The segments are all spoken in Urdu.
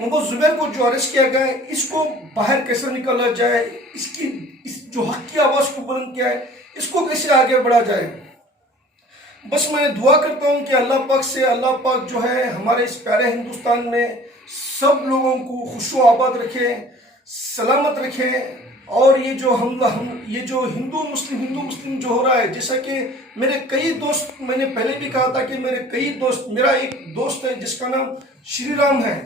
محمد زبیر کو جو اریسٹ کیا گیا ہے اس کو باہر کیسے نکالا جائے, اس جو حق کی آواز کو بلند کیا ہے اس کو کیسے آگے بڑھا جائے. بس میں دعا کرتا ہوں کہ اللہ پاک سے اللہ پاک جو ہے ہمارے اس پیارے ہندوستان میں سب لوگوں کو خوش و آباد رکھے, سلامت رکھے. اور یہ جو یہ جو ہندو مسلم جو ہو رہا ہے, جیسا کہ میرے کئی دوست, میں نے پہلے بھی کہا تھا کہ میرا ایک دوست ہے جس کا نام شری رام ہے,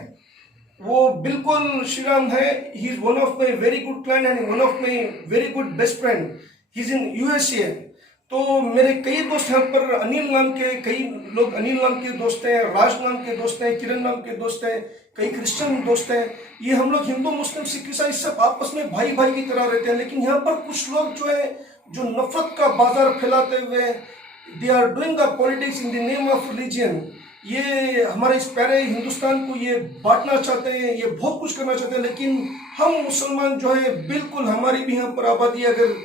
وہ بالکل شری رام ہے. He is one of my very good client and one of my very good best friend. He is in USA. تو میرے کئی دوست یہاں پر انیل نام کے, کئی لوگ انیل نام کے دوست ہیں, راج نام کے دوست ہیں, کرن نام کے دوست ہیں, کئی کرسچن دوست ہیں. یہ ہم لوگ ہندو مسلم سکھ عیسائی سب آپس میں بھائی بھائی کی طرح رہتے ہیں. لیکن یہاں پر کچھ لوگ جو ہے جو نفرت کا بازار پھیلاتے ہوئے they are doing the politics in the name of religion. یہ ہمارے اس پیارے ہندوستان کو یہ بانٹنا چاہتے ہیں, یہ بہت کچھ کرنا چاہتے ہیں. لیکن ہم مسلمان جو ہے بالکل ہماری بھی یہاں پر آبادی اگر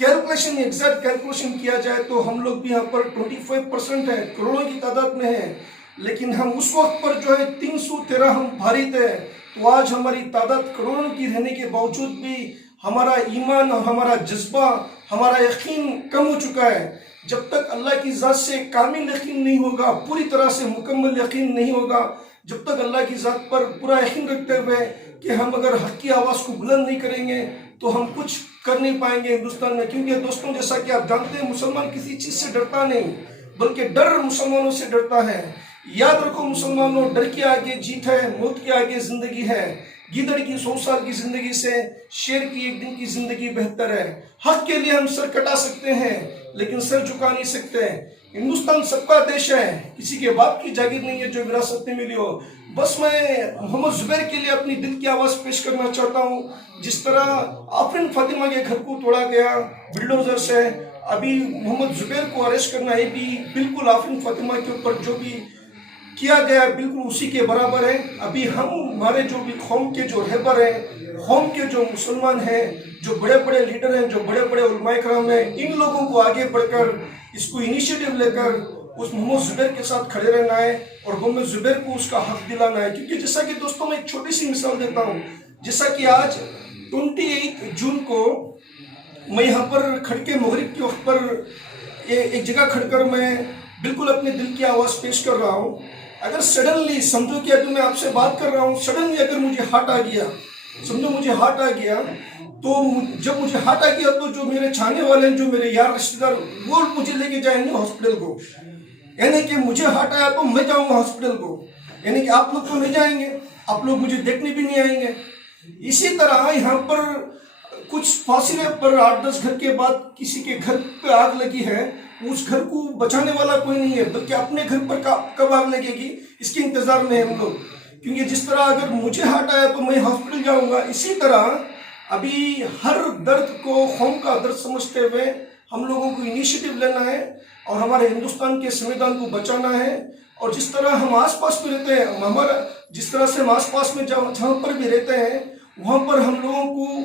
ایگزیکٹ کیلکولیشن کیا جائے تو ہم لوگ بھی یہاں پر 25% ہیں, کروڑوں کی تعداد میں ہیں. لیکن ہم اس وقت پر جو ہے 313 ہم بھاری تھے. تو آج ہماری تعداد کروڑوں کی رہنے کے باوجود بھی ہمارا ایمان اور ہمارا جذبہ, ہمارا یقین کم ہو چکا ہے. جب تک اللہ کی ذات سے کامل یقین نہیں ہوگا, پوری طرح سے مکمل یقین نہیں ہوگا, جب تک اللہ کی ذات پر پورا یقین رکھتے ہوئے کہ ہم اگر حق کی آواز کو بلند نہیں کریں گے تو ہم کچھ کر نہیں پائیں گے ہندوستان میں. کیونکہ دوستوں جیسا کہ آپ جانتے ہیں مسلمان کسی چیز سے ڈرتا نہیں, بلکہ ڈر مسلمانوں سے ڈرتا ہے. یاد رکھو مسلمانوں, ڈر کے آگے جیت ہے, موت کے آگے زندگی ہے. گیدڑ کی 100 سال کی زندگی سے شیر کی ایک دن کی زندگی بہتر ہے. حق کے لیے ہم سر کٹا سکتے ہیں لیکن سر جھکا نہیں سکتے. ہندوستان سب کا دیش ہے, کسی کے باپ کی جاگیر نہیں ہے جو وراثت میں ملی ہو. بس میں محمد زبیر کے لیے اپنی دل کی آواز پیش کرنا چاہتا ہوں. جس طرح آفرین فاطمہ کے گھر کو توڑا گیا بلڈوزر سے, ابھی محمد زبیر کو اریسٹ کرنا ہے بھی بالکل آفرین فاطمہ کے اوپر جو بھی کیا گیا بالکل اسی کے برابر ہے. ابھی ہمارے جو بھی قوم کے جو رہبر ہیں, قوم کے جو مسلمان ہیں, جو بڑے بڑے لیڈر ہیں, جو بڑے بڑے علماء کرام ہیں, ان لوگوں کو آگے بڑھ کر اس کو انیشیٹو لے کر اس محمد زبیر کے ساتھ کھڑے رہنا ہے اور محمد زبیر کو اس کا حق دلانا ہے. کیونکہ جیسا کہ دوستوں میں ایک چھوٹی سی مثال دیتا ہوں, جیسا کہ آج 28 جون کو میں یہاں پر کھڑ کے مغرب کے وقت پر ایک جگہ کھڑ کر میں بالکل اپنے دل کی آواز پیش کر رہا ہوں. اگر سڈنلی سمجھو کہ ابھی میں آپ سے بات کر رہا ہوں, سڈنلی اگر مجھے ہارٹ آ گیا, سمجھو مجھے ہارٹ آ گیا, تو جب مجھے ہارٹ آ گیا تو جو میرے چاہنے والے ہیں, جو میرے یار رشتے دار, وہ مجھے لے کے جائیں گے ہاسپٹل کو. یعنی کہ مجھے ہارٹ آیا تو میں جاؤں گا ہاسپٹل کو, یعنی کہ آپ لوگ تو نہیں جائیں گے, آپ لوگ مجھے دیکھنے بھی نہیں آئیں گے. اسی طرح یہاں پر کچھ فاصلے پر 8-10 گھر کے بعد کسی کے گھر پہ آگ لگی ہے, اس گھر کو بچانے والا کوئی نہیں ہے, بلکہ اپنے گھر پر کب آگ لگے گی اس کے انتظار میں ہیں ہم لوگ. کیونکہ جس طرح اگر مجھے ہارٹ آیا تو میں ہاسپٹل جاؤں گا, اسی طرح ابھی ہر درد کو قوم کا درد سمجھتے ہوئے ہم لوگوں کو انیشیٹو لینا ہے اور ہمارے ہندوستان کے سنویدھان کو بچانا ہے. اور جس طرح ہم آس پاس میں رہتے ہیں, جس طرح سے ہم آس پاس میں جہاں پر بھی رہتے ہیں وہاں پر ہم لوگوں کو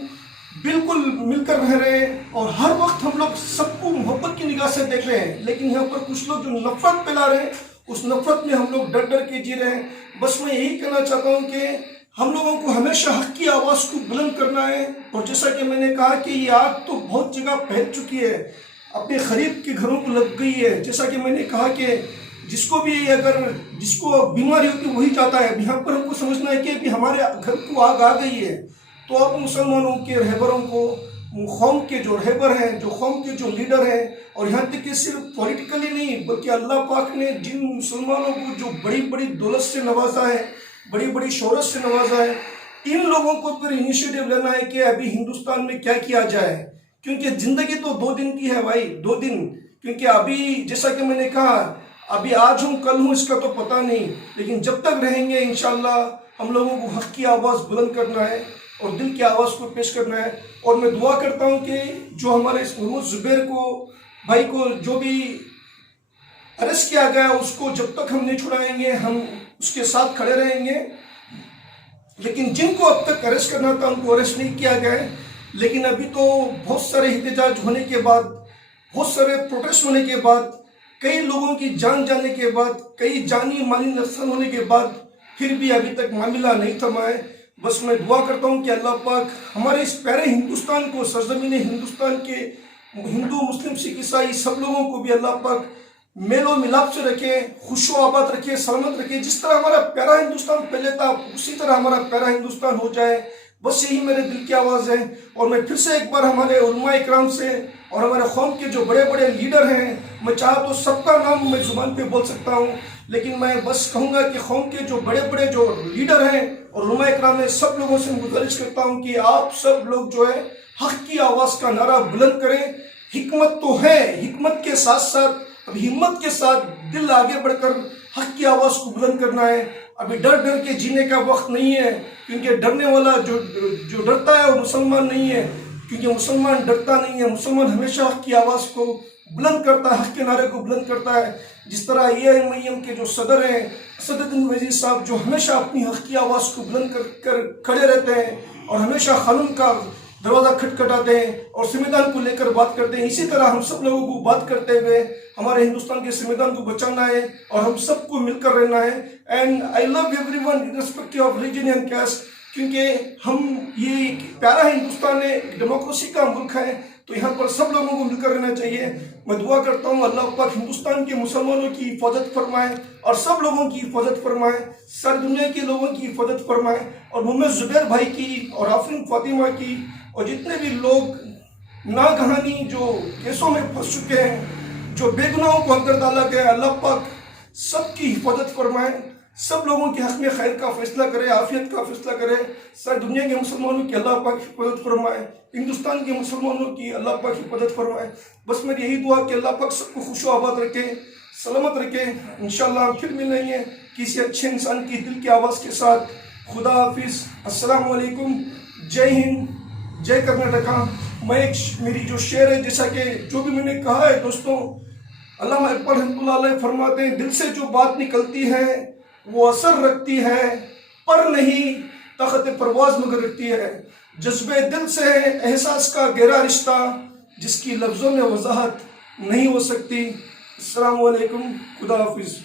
بالکل مل کر رہ رہے ہیں اور ہر وقت ہم لوگ سب کو محبت کی نگاہ سے دیکھ رہے ہیں. لیکن یہاں پر کچھ لوگ جو نفرت پھیلا رہے ہیں, اس نفرت میں ہم لوگ ڈر ڈر کے جی رہے ہیں. بس میں یہی کہنا چاہتا ہوں کہ ہم لوگوں کو ہمیشہ حق کی آواز کو بلند کرنا ہے. اور جیسا کہ میں نے کہا کہ یہ آگ تو بہت جگہ پھیل چکی ہے, اپنے قریب کے گھروں کو لگ گئی ہے. جیسا کہ میں نے کہا کہ جس کو بیماری ہوتی ہے وہی جاتا ہے. یہاں پر ہم کو سمجھنا ہے کہ ابھی ہمارے گھر کو آگ آ گئی ہے. تو آپ مسلمانوں کے رہبروں کو, قوم کے جو رہبر ہیں, جو قوم کے جو لیڈر ہیں, اور یہاں تک کہ صرف پولیٹیکلی نہیں بلکہ اللہ پاک نے جن مسلمانوں کو جو بڑی بڑی دولت سے نوازا ہے, بڑی بڑی شہرت سے نوازا ہے, ان لوگوں کو پھر انیشیٹو لینا ہے کہ ابھی ہندوستان میں کیا کیا جائے. کیونکہ زندگی تو 2 دن کی ہے بھائی, 2 دن. کیونکہ ابھی جیسا کہ میں نے کہا, ابھی آج ہوں کل ہوں اس کا تو پتہ نہیں, لیکن جب تک رہیں گے انشاءاللہ ہم لوگوں کو حق کی آواز بلند کرنا ہے اور دل کی آواز کو پیش کرنا ہے. اور میں دعا کرتا ہوں کہ جو ہمارے اس محمد زبیر کو بھائی کو جو بھی اریسٹ کیا گیا, اس کو جب تک ہم نہیں چھڑائیں گے ہم اس کے ساتھ کھڑے رہیں گے. لیکن جن کو اب تک اریسٹ کرنا تھا ان کو اریسٹ نہیں کیا گیا ہے. لیکن ابھی تو بہت سارے احتجاج ہونے کے بعد, بہت سارے پروٹیسٹ ہونے کے بعد, کئی لوگوں کی جان جانے کے بعد, کئی جانی مالی نقصان ہونے کے بعد پھر بھی ابھی تک معاملہ نہیں تھما ہے. بس میں دعا کرتا ہوں کہ اللہ پاک ہمارے اس پیارے ہندوستان کو، سرزمین ہندوستان کے ہندو مسلم سکھ عیسائی سب لوگوں کو بھی اللہ پاک میل و ملاپ سے رکھے، خوش و آباد رکھے، سلامت رکھے. جس طرح ہمارا پیارا ہندوستان پہلے تھا اسی طرح ہمارا پیارا ہندوستان ہو جائے. بس یہی میرے دل کی آواز ہے. اور میں پھر سے ایک بار ہمارے علماء اکرام سے اور ہمارے قوم کے جو بڑے بڑے لیڈر ہیں، میں چاہا تو سب کا نام میں زبان پہ بول سکتا ہوں، لیکن میں بس کہوں گا کہ قوم کے جو بڑے بڑے جو لیڈر ہیں اور علماء اکرام ہیں، سب لوگوں سے گزارش کرتا ہوں کہ آپ سب لوگ جو ہے حق کی آواز کا نعرہ بلند کریں. حکمت تو ہے، حکمت کے ساتھ ساتھ اب ہمت کے ساتھ دل آگے بڑھ کر حق کی آواز کو بلند کرنا ہے. ابھی ڈر ڈر کے جینے کا وقت نہیں ہے، کیونکہ ڈرنے والا جو ڈرتا ہے وہ مسلمان نہیں ہے، کیونکہ مسلمان ڈرتا نہیں ہے. مسلمان ہمیشہ حق کی آواز کو بلند کرتا ہے، حق کے نعرے کو بلند کرتا ہے. جس طرح AIM کے جو صدر ہیں اسد الدین اویسی صاحب، جو ہمیشہ اپنی حق کی آواز کو بلند کر کھڑے رہتے ہیں اور ہمیشہ قانون کا دروازہ کھٹکھٹاتے ہیں اور سمویدھان کو لے کر بات کرتے ہیں. اسی طرح ہم سب لوگوں کو بات کرتے ہوئے ہمارے ہندوستان کے سمویدھان کو بچانا ہے اور ہم سب کو مل کر رہنا ہے. And I love everyone irrespective of religion and caste, کیونکہ ہم یہ پیارا ہندوستان ہے، ڈیموکریسی کا ملک ہے، تو یہاں پر سب لوگوں کو مل کر رہنا چاہیے. میں دعا کرتا ہوں اللہ پاک ہندوستان کے مسلمانوں کی حفاظت فرمائے اور سب لوگوں کی حفاظت فرمائے، ساری دنیا کے لوگوں کی حفاظت فرمائے، اور محمد زبیر بھائی کی اور آفرین فاطمہ کی اور جتنے بھی لوگ ناگہانی جو کیسوں میں پھنس چکے ہیں، جو بے گناہوں کو اندر ڈالا گیا، اللہ پاک سب کی حفاظت فرمائے، سب لوگوں کے حق میں خیر کا فیصلہ کرے، عافیت کا فیصلہ کرے. ساری دنیا کے مسلمانوں کی اللہ پاک حفاظت فرمائے، ہندوستان کے مسلمانوں کی اللہ پاک حفاظت فرمائے. بس میری یہی دعا کہ اللہ پاک سب کو خوش و آباد رکھے، سلامت رکھے. انشاءاللہ ہم پھر ملیں گے کسی اچھے انسان کی دل کی آواز کے ساتھ. خدا حافظ، السلام علیکم، جے ہند، جے کرناٹکا. میری جو شعر ہے، جیسا کہ جو بھی میں نے کہا ہے دوستوں، علامہ اقبال رحمۃ اللہ علیہ فرماتے ہیں، دل سے جو بات نکلتی ہے وہ اثر رکھتی ہے، پر نہیں طاقت پرواز مگر رکھتی ہے. جذبے دل سے ہے احساس کا گہرا رشتہ، جس کی لفظوں میں وضاحت نہیں ہو سکتی. السلام علیکم، خدا حافظ.